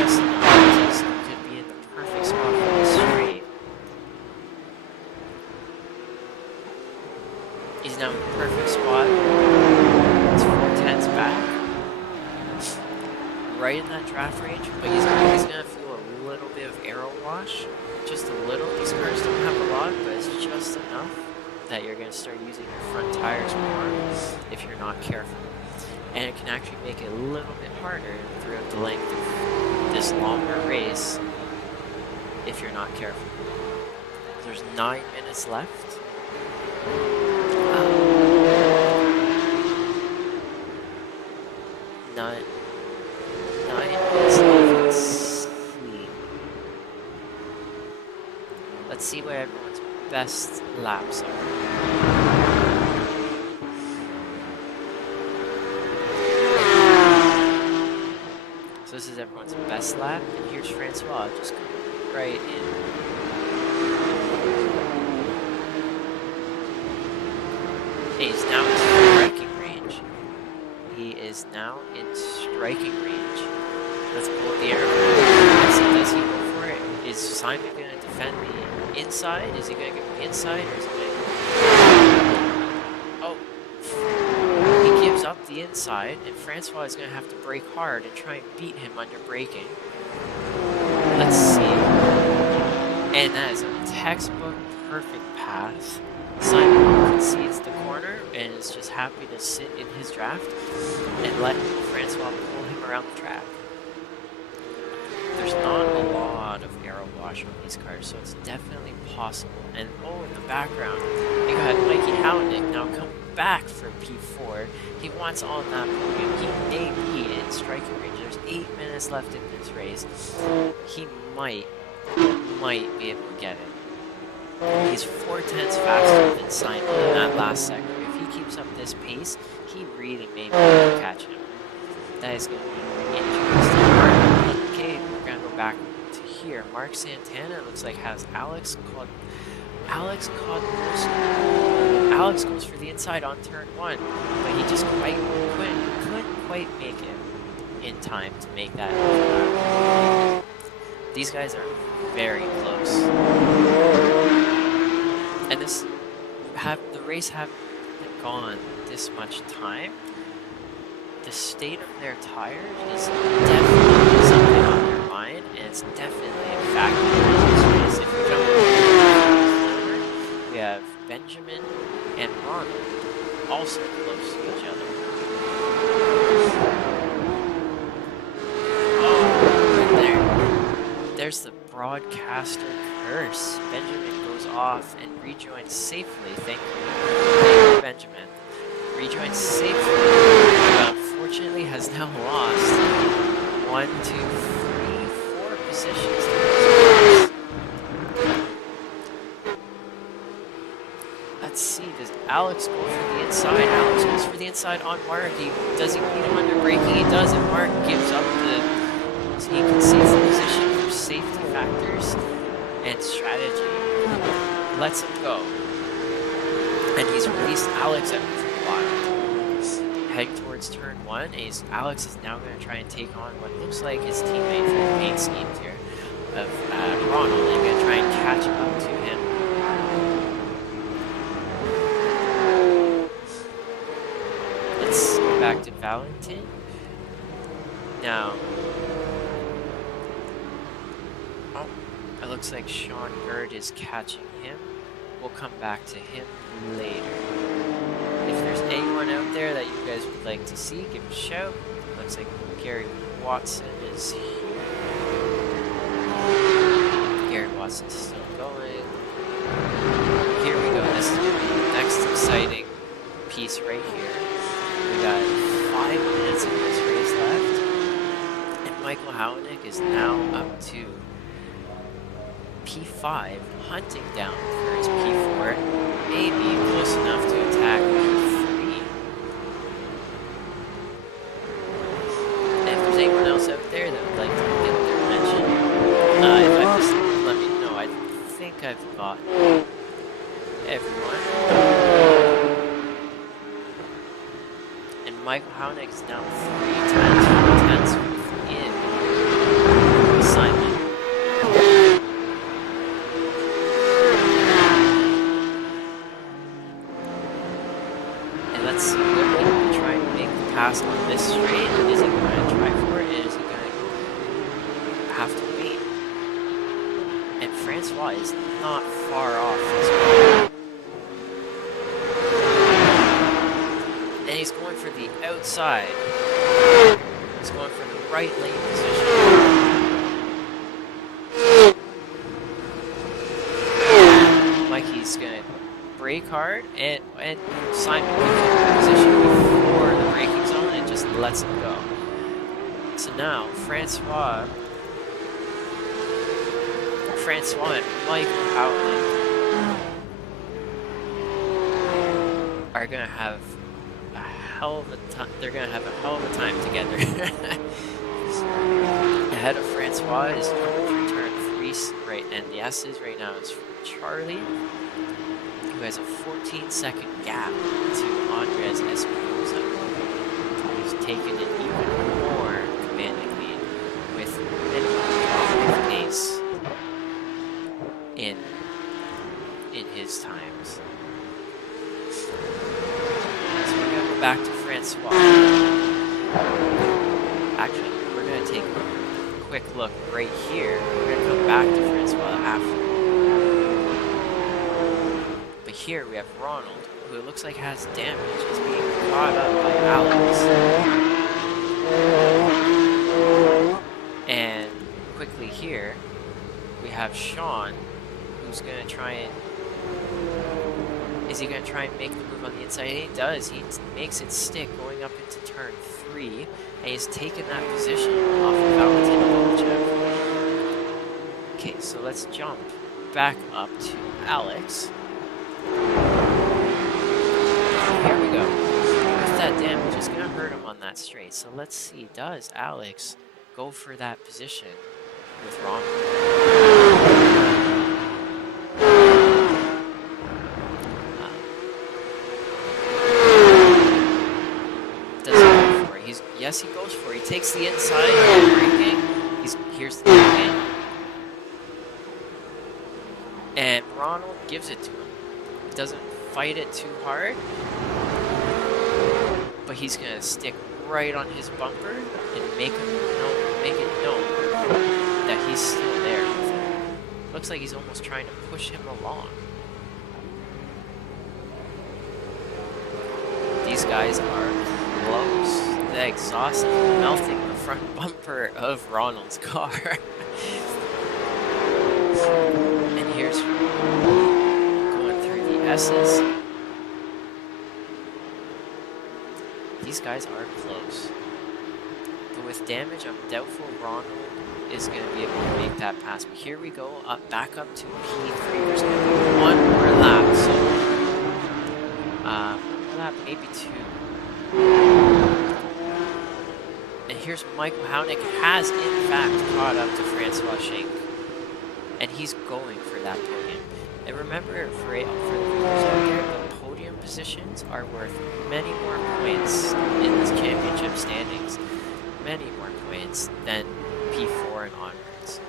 Just could be in the perfect spot for this straight. He's now in the perfect spot. It's 4/10 back. Right in that draft range, but he's gonna feel a little bit of aero wash. Just a little. These cars don't have a lot, but it's just enough that you're going to start using your front tires more if you're not careful. And it can actually make it a little bit harder throughout the length of this longer race if you're not careful. There's 9 minutes left. 9 minutes left. Let's see what everyone's best laps are. So this is everyone's best lap, and here's Francois just coming right in. He's now in striking range. He is now in striking range. Let's pull the air. Does he go for it? Is Simon going to defend the inside? Is he going to go inside, or is he going to... Oh. He gives up the inside, and Francois is going to have to brake hard and try and beat him under braking. Let's see. And that is a textbook perfect pass. Simon concedes the corner and is just happy to sit in his draft and let Francois pull him around the track. There's not a lot of aero wash on these cars, so it's definitely possible. And oh, in the background, you got Mikey Hownick now come back for P4. He wants on that podium. He may be in striking range. There's 8 minutes left in this race. He might be able to get it. He's 4/10 faster than Simon in that last sector. If he keeps up this pace, he really may be able to catch him. That is going to be interesting. Okay, we're going to go back to here. Mark Santana looks like has Alex goes for the inside on turn 1, but he just couldn't quite make it in time to make that. These guys are very close. And the race haven't gone this much time. The state of their tires is definitely something on their mind, and it's definitely a factor in this race. If we jump forward, we have Benjamin and Ronald also close to each other. Oh, right there's the broadcaster curse. Benjamin goes off and rejoins safely. Thank you, Benjamin. Rejoins safely, but unfortunately has now lost 1, 2, 3, 4 positions. Let's see, does Alex Alex go for the inside. Alex goes for the inside on Mark. Does he beat him under braking? He does, and Mark gives up so he concedes the position for safety factors and strategy. Lets him go. And he's released Alex out from the bottom. Heading towards turn 1. Alex is now going to try and take on what looks like his teammate for the paint schemes here of Ronald. And going to try and catch up to him. Let's go back to Valentin. Now, it looks like Sean Bird is catching him. We'll come back to him later. If there's anyone out there that you guys would like to see, give a shout. Looks like Gary Watson is here. Gary Watson's still going. Here we go. This is going to be the next exciting piece right here. We got 5 minutes of this race left. And Michael Hownick is now up to P5, hunting down for his P4, maybe close enough to attack P3. And if there's anyone else out there that would like to get their mention, if I just let me know. I think I've got everyone. And Michael Hownick is now 3 times within Simon. Let's see what he can try and make the pass on this straight. Is he going to try for it? Is he going to have to wait? And Francois is not far off as well. And he's going for the outside. He's going for the right lane position. Mikey's going to brake hard, and Simon gets in position before the braking zone and just lets him go. So now Francois and Mike Howland are gonna have a hell of a time. They're gonna have a hell of a time together. Ahead of Francois is coming for turn 3, right, and the S's right now is for Charlie, who has a 14-second gap to Andres Espinosa, who's taken an even more commanding lead with minimum drop of pace in his times. So we're going to go back to Francois. Actually, we're going to take a quick look right here. We're going to come back to Francois after. Here we have Ronald, who it looks like has damage, is being caught up by Alex. And quickly here, we have Sean, who's going to try and... Is he going to try and make the move on the inside? And he does. He makes it stick going up into turn 3, and he's taken that position off of Valentin Volchev. Okay, so let's jump back up to Alex. Here we go. With that damage, it's going to hurt him on that straight. So let's see, does Alex go for that position with Ronald? Does he go for it? Yes, he goes for it. He takes the inside, braking. Here's the braking. And Ronald gives it to him. He doesn't fight it too hard, but he's gonna stick right on his bumper and make it known that he's still there with him. Looks like he's almost trying to push him along. These guys are close. The exhaust is melting the front bumper of Ronald's car. And here's going through the S's. These guys are close. But with damage, I'm doubtful Ronald is going to be able to make that pass. But here we go, back up to P3. There's going to be one more lap. So lap, maybe 2. And here's Michael Houghton has in fact caught up to Francois Schenck. And he's going for that podium. And remember, for the viewers out there, the podium positions are worth many more points in this championship standings. Many more points than P4 and onwards.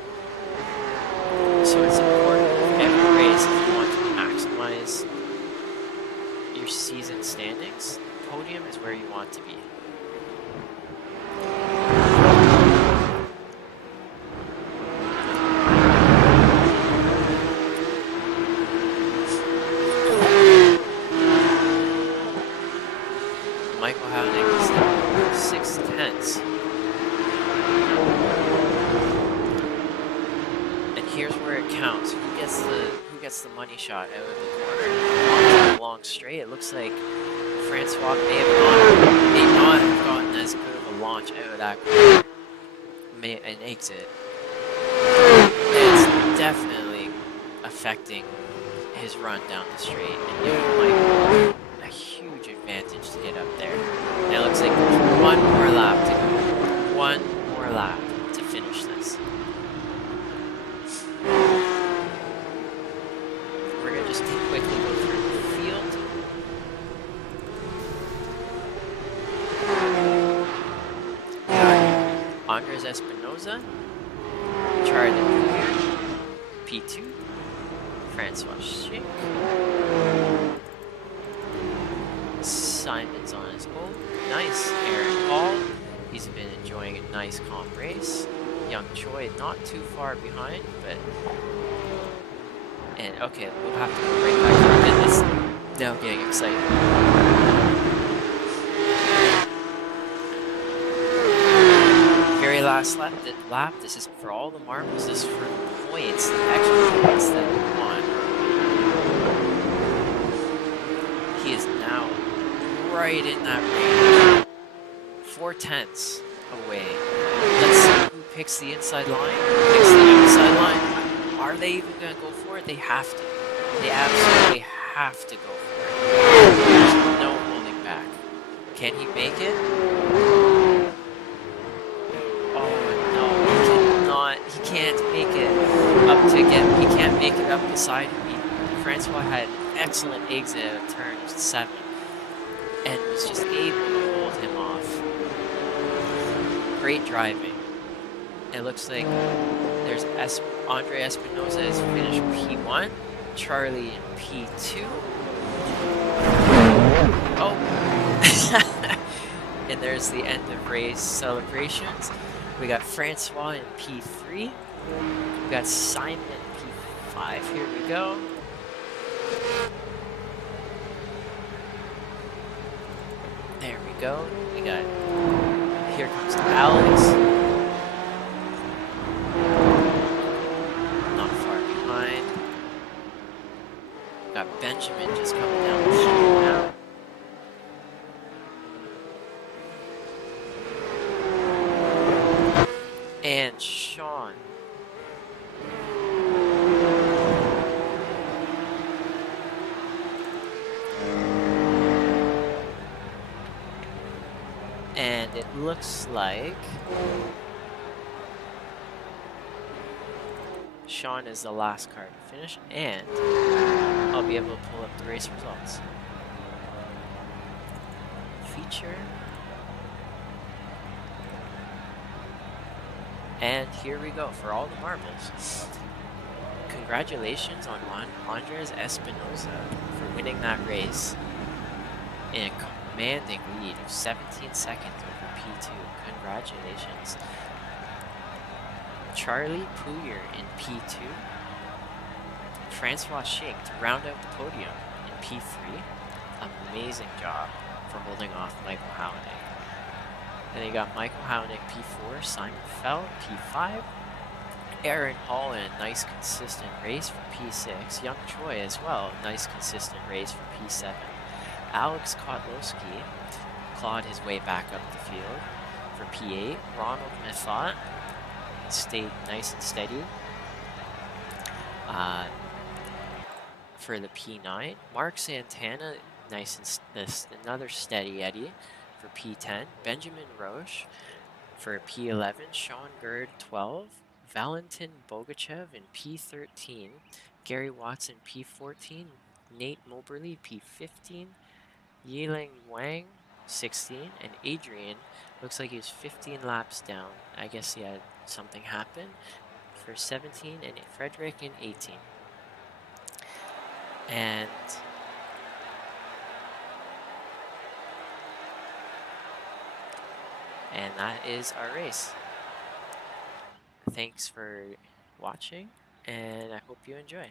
So it's important with every race, if you want to maximize your season standings, podium is where you want to be. Michael Houghton is 6/10. And here's where it counts. Who gets the money shot out of the corner? On a long straight. It looks like Francois may not have gotten as good of a launch out of that corner. An exit. It's definitely affecting his run down the straight and giving Michael a huge advantage to get up there. And it looks like there's one more lap to go. One more lap to finish this. We're going to just quickly go through the field. We got Andres Espinosa, Charlie Pouliot, P2, Francois Schenck. Simon's on his own. Nice. Aaron Hall. He's been enjoying a nice calm race. Young Choi not too far behind, but... And okay, we'll have to go right back to this. Now getting excited. Very last lap. This is for all the marbles. This is for the points, the extra points that you want. He is now right in that range. 4/10 away. Let's see who picks the inside line, who picks the outside line. Are they even going to go for it? They have to. They absolutely have to go for it. There's no holding back. Can he make it? Oh no, he cannot. He can't make it up to get. He can't make it up beside him. Francois had an excellent exit at turn 7 and was just able to hold him off. Great driving. It looks like there's Andre Espinosa has finished P1, Charlie in P2. Oh! And there's the end of race celebrations. We got Francois in P3. We got Simon in P5. Here we go. There we go. We got... Here comes Alex. Not far behind. Got Benjamin just coming down the street now. And Sean. And it looks like Sean is the last car to finish, and I'll be able to pull up the race results. Feature. And here we go for all the marbles. Congratulations on Andres Espinosa for winning that race in a commanding lead of 17 seconds over P2. Congratulations. Charlie Pouliot in P2. Francois Schenck to round out the podium in P3. Amazing job for holding off Michael Houghton. Then you got Michael Houghton P4, Simon Fell P5, Aaron Hall in a nice consistent race for P6, Young Choi as well, nice consistent race for P7. Alex Kotlowski clawed his way back up the field for P8. Ronald Methot stayed nice and steady for the P9. Mark Santana Nice and this another steady Eddie for P10. Benjamin Roche for P11. Sean Gerd 12. Valentin Bogachev in P13. Gary Watson P14. Nate Moberly P15. Yiling Wang 16. And Adrian looks like he was 15 laps down. I guess he had something happen for 17. And Frederick in 18. And that is our race. Thanks for watching, and I hope you enjoy.